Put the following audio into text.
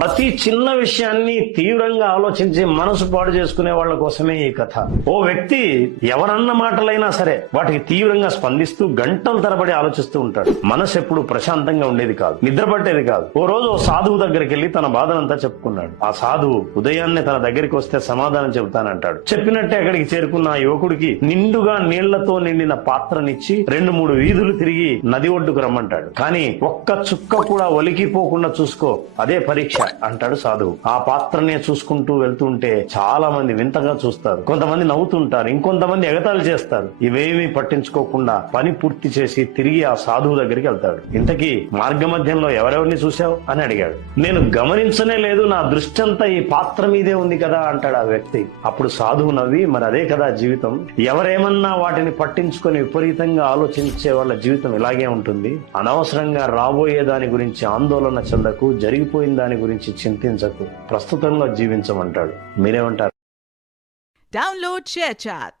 ప్రతి చిన్న విషయాన్ని తీవ్రంగా ఆలోచించి మనసు పాడు చేసుకునే వాళ్ళ కోసమే ఈ కథ. ఓ వ్యక్తి ఎవరన్న మాటలైనా సరే వాటికి తీవ్రంగా స్పందిస్తూ గంటల తరబడి ఆలోచిస్తూ ఉంటాడు. మనసు ఎప్పుడు ప్రశాంతంగా ఉండేది కాదు, నిద్ర పట్టేది కాదు. ఓ రోజు ఓ సాధువు దగ్గరికి వెళ్లి తన బాధనంతా చెప్పుకున్నాడు. ఆ సాధువు ఉదయాన్నే తన దగ్గరికి వస్తే సమాధానం చెబుతానంటాడు. చెప్పినట్టే అక్కడికి చేరుకున్న ఆ యువకుడికి నిండుగా నీళ్లతో నిండిన పాత్రనిచ్చి 2-3 వీధులు తిరిగి నది ఒడ్డుకు రమ్మంటాడు. కానీ ఒక్క చుక్క కూడా ఒలికిపోకుండా చూసుకో, అదే పరీక్ష అంటాడు సాధువు. ఆ పాత్రనే చూసుకుంటూ వెళ్తుంటే చాలా మంది వింతగా చూస్తారు, కొంతమంది నవ్వుతుంటారు, ఇంకొంతమంది ఎగతాళి చేస్తారు. ఇవేమీ పట్టించుకోకుండా పని పూర్తి చేసి తిరిగి ఆ సాధువు దగ్గరికి వెళ్తాడు. ఇంతకీ మార్గ మధ్యంలో ఎవరెవరిని చూశావు అని అడిగాడు. నేను గమనించనే లేదు, నా దృష్టి అంతా ఈ పాత్ర మీదే ఉంది కదా అంటాడు ఆ వ్యక్తి. అప్పుడు సాధువు నవ్వి, మరి అదే కదా జీవితం, ఎవరేమన్నా వాటిని పట్టించుకొని విపరీతంగా ఆలోచించే వాళ్ళ జీవితం ఇలాగే ఉంటుంది. అనవసరంగా రాబోయే దాని గురించి ఆందోళన చెందకు, జరిగిపోయిన దాని గురించి చింతించకు, ప్రస్తుతంలో జీవించమంటాడు. మీరేమంటారు? Download ShareChat.